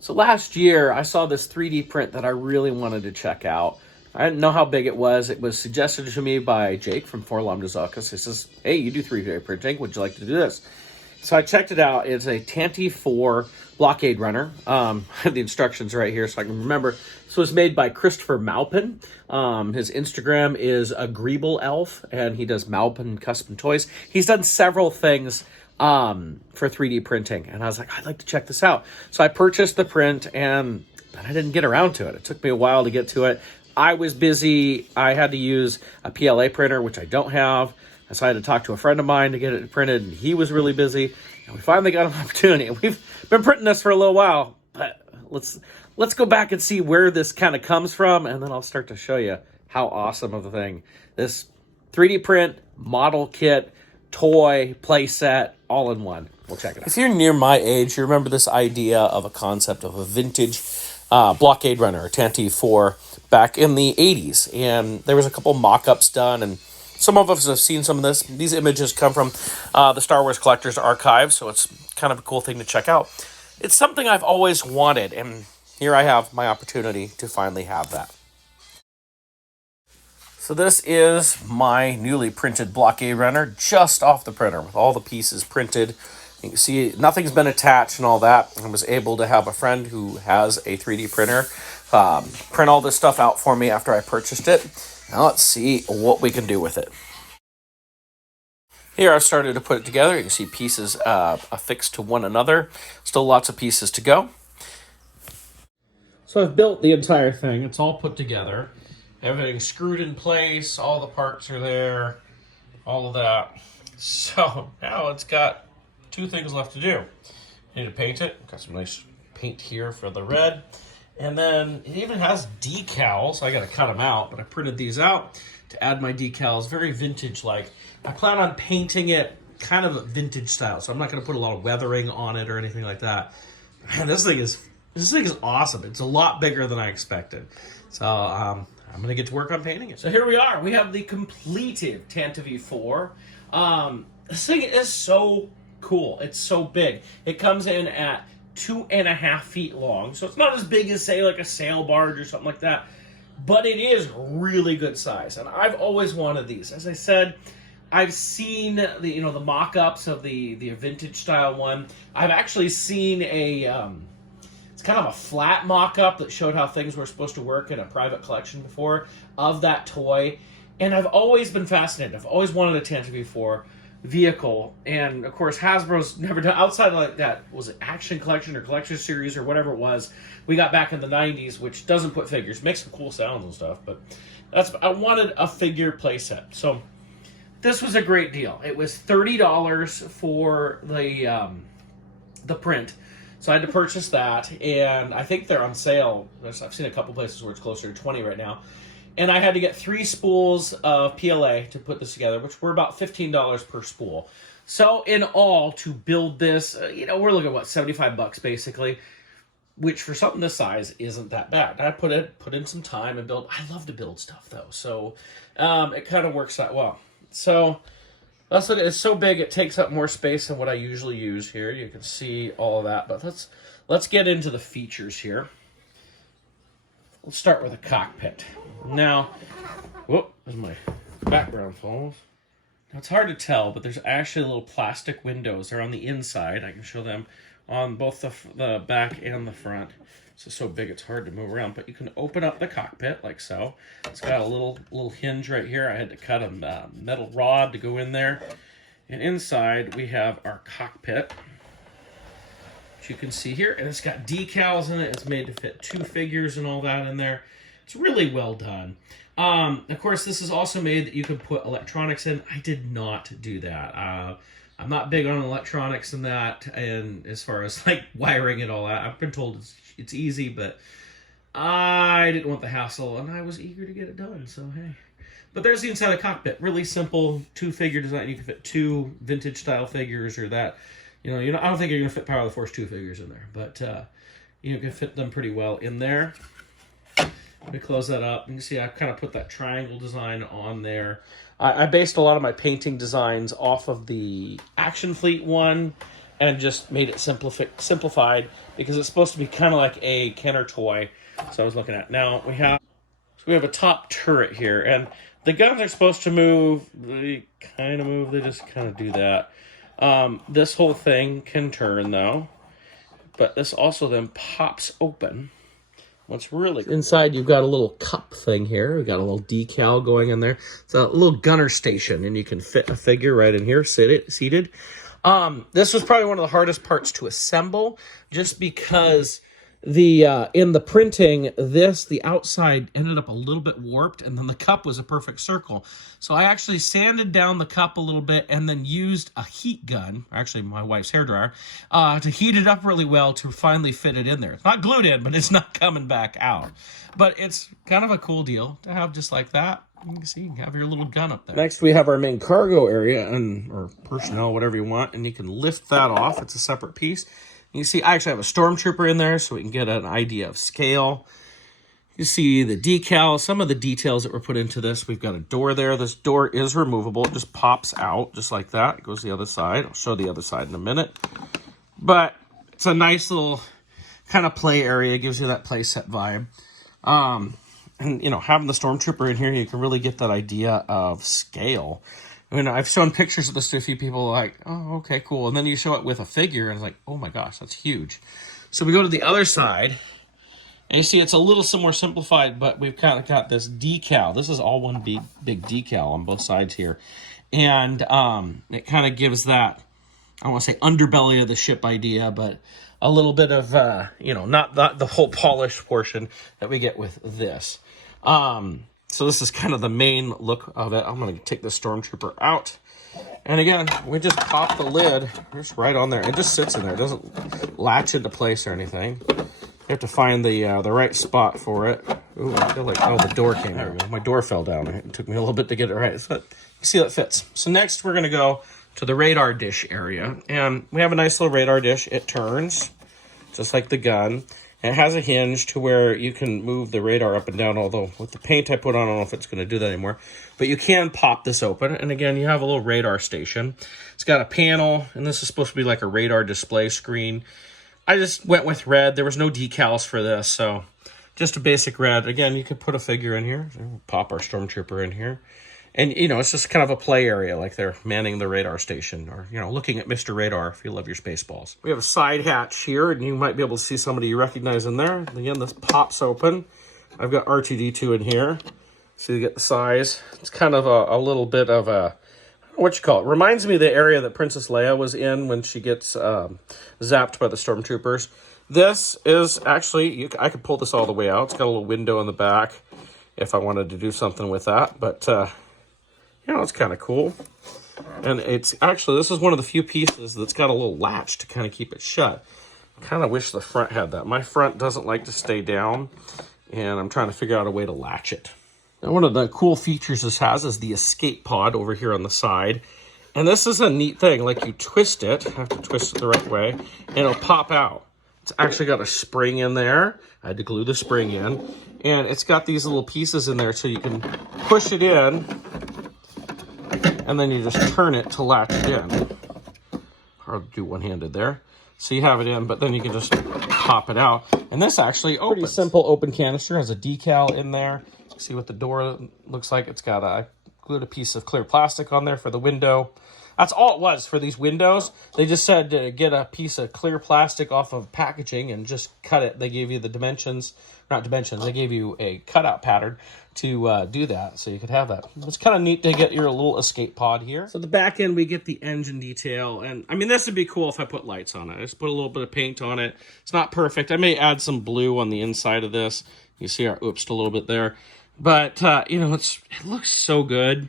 So last year, I saw this 3D print that I really wanted to check out. I didn't know how big it was. It was suggested to me by Jake from For Lambda He says, hey, you do 3D printing. Would you like to do this? So I checked it out. It's a Tantive IV blockade runner. I have the instructions right here so I can remember. This was made by Christopher Maupin. His Instagram is Agreeable Elf, and he does Maupin Custom Toys. He's done several things for 3D printing, and I was like, I'd like to check this out. So I purchased the print, and then I didn't get around to it. It took me a while to get to it. I was busy. I had to use a PLA printer, which I don't have. So I had to talk to a friend of mine to get it printed, and he was really busy. And we finally got an opportunity. We've been printing this for a little while, but let's go back and see where this kind of comes from, and then I'll start to show you how awesome of a thing this 3D print model kit, toy, playset, all in one. We'll check it out. If you're near my age, you remember this idea of a concept of a vintage blockade runner, or Tantive IV, back in the 80s. And there was a couple mock-ups done, and some of us have seen some of this. These images come from the Star Wars Collector's Archive, so it's kind of a cool thing to check out. It's something I've always wanted, and here I have my opportunity to finally have that. So this is my newly printed blockade runner, just off the printer with all the pieces printed. You can see nothing's been attached and all that. I was able to have a friend who has a 3D printer print all this stuff out for me after I purchased it. Now let's see what we can do with it. Here I've started to put it together. You can see pieces affixed to one another. Still lots of pieces to go. So I've built the entire thing. It's all put together. Everything's screwed in place. All the parts are there. All of that. So now it's got two things left to do. I need to paint it. Got some nice paint here for the red. And then it even has decals. I got to cut them out, but I printed these out to add my decals. Very vintage-like. I plan on painting it kind of vintage style, so I'm not going to put a lot of weathering on it or anything like that. Man, this thing is awesome. It's a lot bigger than I expected. So I'm going to get to work on painting it. So here we are. We have the completed Tantive IV. This thing is so cool. It's so big. It comes in at 2.5 feet long, so it's not as big as, say, like a sail barge or something like that, but it is really good size, and I've always wanted these. As I said, I've seen the mock-ups of the vintage style one. I've actually seen it's kind of a flat mock-up that showed how things were supposed to work in a private collection before of that toy, and I've always been fascinated. I've always wanted a Tantive IV vehicle, and of course Hasbro's never done outside of like that, was it Action Collection or Collection Series or whatever it was we got back in the 90s, which doesn't put figures, makes some cool sounds and stuff, but I wanted a figure playset. So this was a great deal. It was $30 for the print, so I had to purchase that, and I think they're on sale. I've seen a couple places where it's closer to $20 right now. And I had to get 3 spools of PLA to put this together, which were about $15 per spool. So in all, to build this, we're looking at what, $75 basically, which for something this size isn't that bad. I put in some time and build. I love to build stuff though, so it kind of works out well. So let's look at it. It's so big it takes up more space than what I usually use here. You can see all of that, but let's get into the features here. Let's start with a cockpit. Now, whoop, there's my background falls. Now, it's hard to tell, but there's actually little plastic windows. They're on the inside. I can show them on both the back and the front. It's so big it's hard to move around, but you can open up the cockpit like so. It's got a little hinge right here. I had to cut a metal rod to go in there. And inside we have our cockpit, which you can see here, and it's got decals in it. It's made to fit 2 figures and all that in there. It's really well done. Of course, this is also made that you can put electronics in. I did not do that. I'm not big on electronics and that, and as far as like wiring and all that, I've been told it's easy, but I didn't want the hassle, and I was eager to get it done, so hey. But there's the inside of the cockpit. Really simple 2-figure design. You can fit 2 vintage style figures or that. I don't think you're going to fit Power of the Force 2 figures in there, but you can fit them pretty well in there. Let me close that up. You can see I kind of put that triangle design on there. I based a lot of my painting designs off of the Action Fleet one, and just made it simplified because it's supposed to be kind of like a Kenner toy. So I was looking at. Now we have a top turret here, and the guns are supposed to move. They kind of move. They just kind of do that. This whole thing can turn though, but this also then pops open. What's really cool. Inside, you've got a little cup thing here. We've got a little decal going in there. It's a little gunner station, and you can fit a figure right in here, seated. This was probably one of the hardest parts to assemble, just because in the printing, the outside ended up a little bit warped, and then the cup was a perfect circle. So I actually sanded down the cup a little bit and then used a heat gun, actually my wife's hairdryer, to heat it up really well to finally fit it in there. It's not glued in, but it's not coming back out. But it's kind of a cool deal to have just like that. You can see, you have your little gun up there. Next, we have our main cargo area, or personnel, whatever you want, and you can lift that off. It's a separate piece. You see, I actually have a stormtrooper in there, so we can get an idea of scale. You see the decal, some of the details that were put into this. We've got a door there. This door is removable. It just pops out just like that. It goes the other side. I'll show the other side in a minute. But it's a nice little kind of play area. It gives you that play set vibe. And, you know, having the stormtrooper in here, you can really get that idea of scale. I mean, I've shown pictures of this to a few people like, oh, okay, cool. And then you show it with a figure and it's like, oh my gosh, that's huge. So we go to the other side and you see it's a little more simplified, but we've kind of got this decal. This is all one big decal on both sides here. And it kind of gives that, I don't want to say underbelly of the ship idea, but a little bit of, you know, not the whole polished portion that we get with this. So this is kind of the main look of it. I'm going to take the stormtrooper out. And again, we just pop the lid just right on there. It just sits in there. It doesn't latch into place or anything. You have to find the right spot for it. Ooh, I feel like, oh, the door came. There we go. My door fell down. It took me a little bit to get it right. So you see that fits. So next we're going to go to the radar dish area. And we have a nice little radar dish. It turns just like the gun. It has a hinge to where you can move the radar up and down, although with the paint I put on, I don't know if it's going to do that anymore. But you can pop this open, and again, you have a little radar station. It's got a panel, and this is supposed to be like a radar display screen. I just went with red. There was no decals for this, so just a basic red. Again, you could put a figure in here. We'll pop our stormtrooper in here. And, you know, it's just kind of a play area, like they're manning the radar station or, you know, looking at Mr. Radar if you love your Spaceballs. We have a side hatch here, and you might be able to see somebody you recognize in there. Again, this pops open. I've got R2-D2 in here. So you get the size. It's kind of a little bit of a, I don't know what you call it. Reminds me of the area that Princess Leia was in when she gets zapped by the stormtroopers. This is actually, I could pull this all the way out. It's got a little window in the back if I wanted to do something with that. But, you know, it's kind of cool. And it's actually, this is one of the few pieces that's got a little latch to kind of keep it shut. I kind of wish the front had that. My front doesn't like to stay down, and I'm trying to figure out a way to latch it. Now, one of the cool features this has is the escape pod over here on the side. And this is a neat thing. Like, you twist it, I have to twist it the right way, and it'll pop out. It's actually got a spring in there. I had to glue the spring in. And it's got these little pieces in there so you can push it in, and then you just turn it to latch it in. Hard to do one-handed there. So you have it in, but then you can just pop it out. And this actually opens. Pretty simple open canister. Has a decal in there. See what the door looks like. It's got I glued a piece of clear plastic on there for the window. That's all it was for these windows. They just said to get a piece of clear plastic off of packaging and just cut it. They gave you the dimensions, not dimensions, they gave you a cutout pattern to do that, so you could have that. It's kind of neat to get your little escape pod here. So the back end, we get the engine detail, and I mean, this would be cool if I put lights on it. I just put a little bit of paint on it. It's not perfect. I may add some blue on the inside of this. You see our oops a little bit there. But, you know, it looks so good.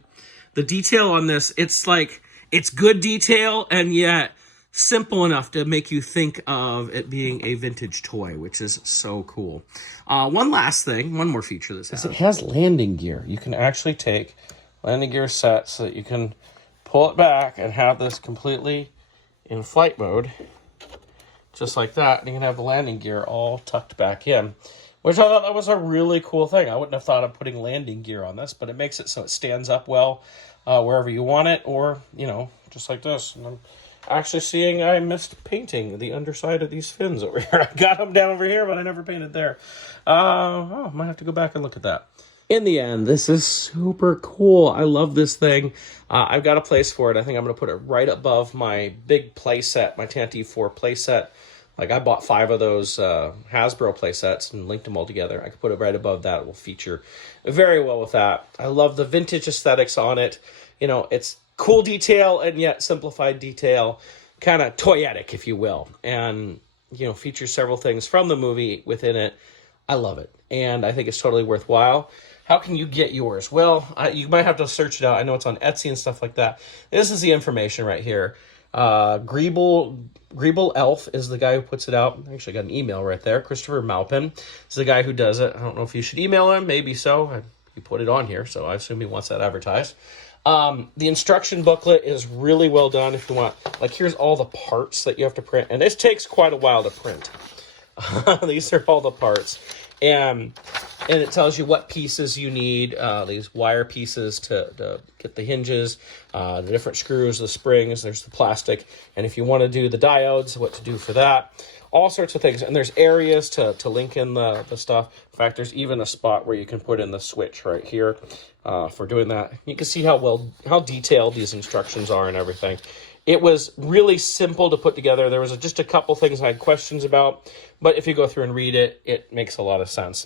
The detail on this, it's like, it's good detail, and yet simple enough to make you think of it being a vintage toy, which is so cool. One last thing, one more feature this has. It has landing gear. You can actually take landing gear set so that you can pull it back and have this completely in flight mode, just like that. And you can have the landing gear all tucked back in, which I thought that was a really cool thing. I wouldn't have thought of putting landing gear on this, but it makes it so it stands up well wherever you want it, or, you know, just like this. And actually seeing I missed painting the underside of these fins over here. I got them down over here, but I never painted there. Oh, I might have to go back and look at that. In the end, this is super cool. I love this thing. I've got a place for it. I think I'm going to put it right above my big playset, my Tantive IV playset. Like, I bought 5 of those Hasbro playsets and linked them all together. I could put it right above that. It will feature very well with that. I love the vintage aesthetics on it. You know, it's cool detail and yet simplified detail, kind of toyetic, if you will. And, you know, features several things from the movie within it. I love it. And I think it's totally worthwhile. How can you get yours? Well, you might have to search it out. I know it's on Etsy and stuff like that. This is the information right here. Greeble Elf is the guy who puts it out. I actually got an email right there. Christopher Maupin is the guy who does it. I don't know if you should email him. Maybe so. He put it on here, so I assume he wants that advertised. The instruction booklet is really well done. If you want, like, here's all the parts that you have to print, and this takes quite a while to print. These are all the parts. And it tells you what pieces you need, these wire pieces to get the hinges, the different screws, the springs, there's the plastic, and if you want to do the diodes, what to do for that, all sorts of things. And there's areas to link in the stuff. In fact, there's even a spot where you can put in the switch right here for doing that. You can see how detailed these instructions are and everything. It was really simple to put together. There was just a couple things I had questions about, but if you go through and read it, it makes a lot of sense.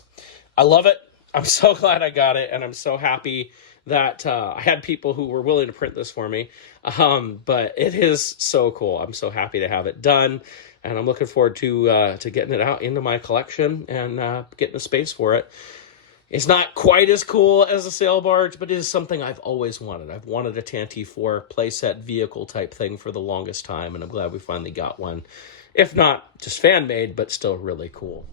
I love it. I'm so glad I got it, and I'm so happy that I had people who were willing to print this for me. But it is so cool. I'm so happy to have it done, and I'm looking forward to getting it out into my collection and getting a space for it. It's not quite as cool as a sail barge, but it is something I've always wanted. I've wanted a Tantive IV playset vehicle type thing for the longest time, and I'm glad we finally got one. If not just fan-made, but still really cool.